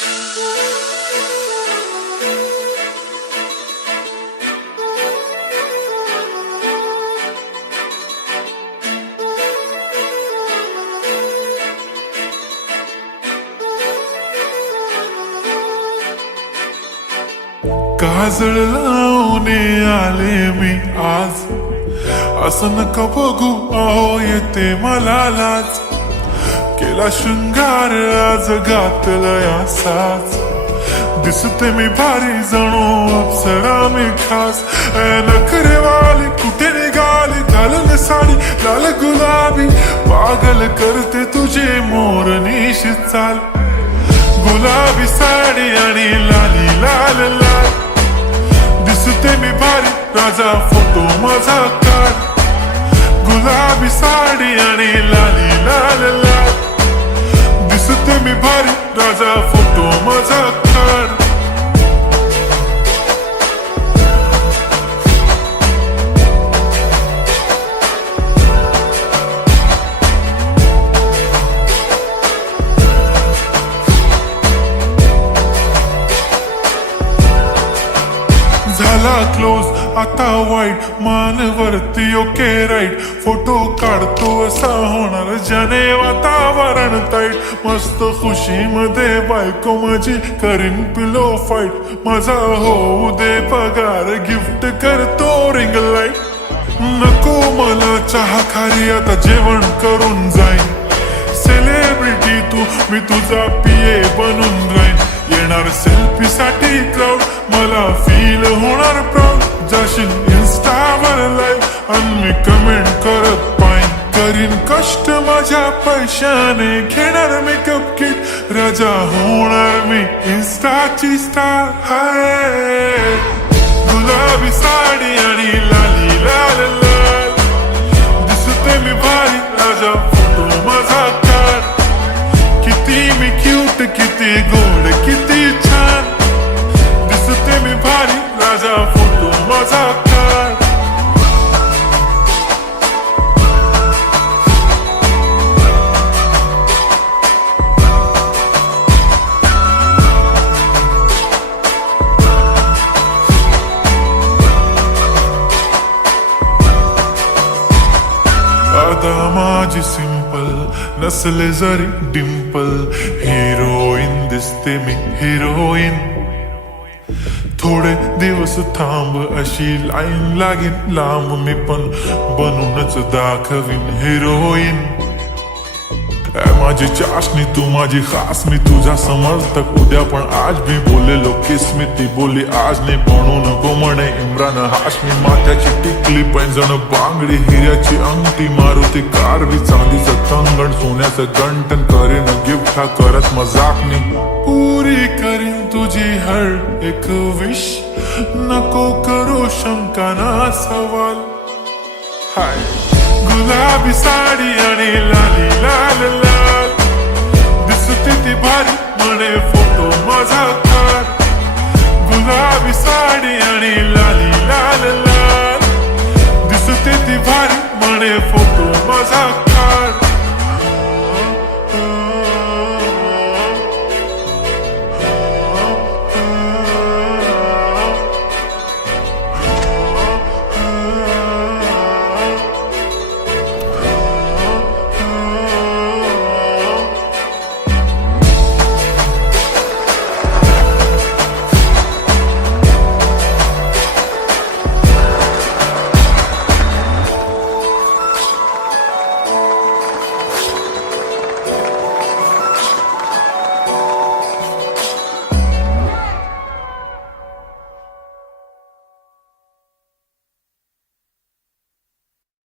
काजळ लावणे आले मी आज, असं नका बघू अहो येते मला लाज. केला शृंगार आज घातलाय असाच, दिसते मी भारी जणू अप्सरा मी खास. नखरेवाली कुठे निघाली घालून साडी लाल गुलाबी, पागल करते तुझे मोरनीशी चाल. गुलाबी साडी आणि लाली लाल लाल, दिसते मी भारी राजा फोटो माझा काढ. गुलाबी साडी आणि लाली लाल लाल, दिसते मी भारी राजा फोटो माझा काढ. झाला क्लोज आता वाईट, मानवरती ओके राईट. फोटो काढतो असा होणार ज्याने वातावरण ताईट. मस्त खुशीमध्ये बायको माझी करीन पिलो फाईट. माझा होऊ दे पगार गिफ्ट करतो रिंग लाईट. नको मला चहा खारी आता जेवण करून जाईन. सेलिब्रिटी तू मी तुझा पिये बनून राहीन. येणार सेल्फी साठी क्राऊड मला फील होणार प्राऊड. जाशील इन्स्टावर लाईव्ह आणि मी कमेंट करत पाईन. करीन कष्ट माझ्या पैशाने घेणार मेकअप किट. राजा होणार मी इन्स्टाची स्टार. हाय गुलाबी साडी आणि लाली लाल लाल, दिसते मी भारी राजा फोटो माझा काढ. किती मी क्यूट किती गोड किती छान, दिसते मी भारी राजा फोटो माझा काढ. अदा माझी सिंपल नसले जरी डिंपल. हिरोईन दिसते मी हिरोईन. थोडे दिवस थांब अशी लाईन लागेल लांब, मी पण बनूनच दाखवीन हिरोईन. माझी चाशनी तू माझी खास, मी तुझा समर्थक उद्या पण आज मी बोलेलो किस्मी. ती बोली आज नाही बनून नको म्हणे इम्रान हाशमी. माथ्याची टिकली पैंजण बांगडी हिऱ्याची अंगठी, मारुती कारवी चांदीचं कंगण सोन्याचं गंटन. करीन गिफ्ट हा करत मजाकनी, पुरी करीन तुझी हर एक विश. नको करू शंका ना सवाल. हाय गुलाबी साडी आणि लाली लाल लाल, दिसते ती भारी म्हणे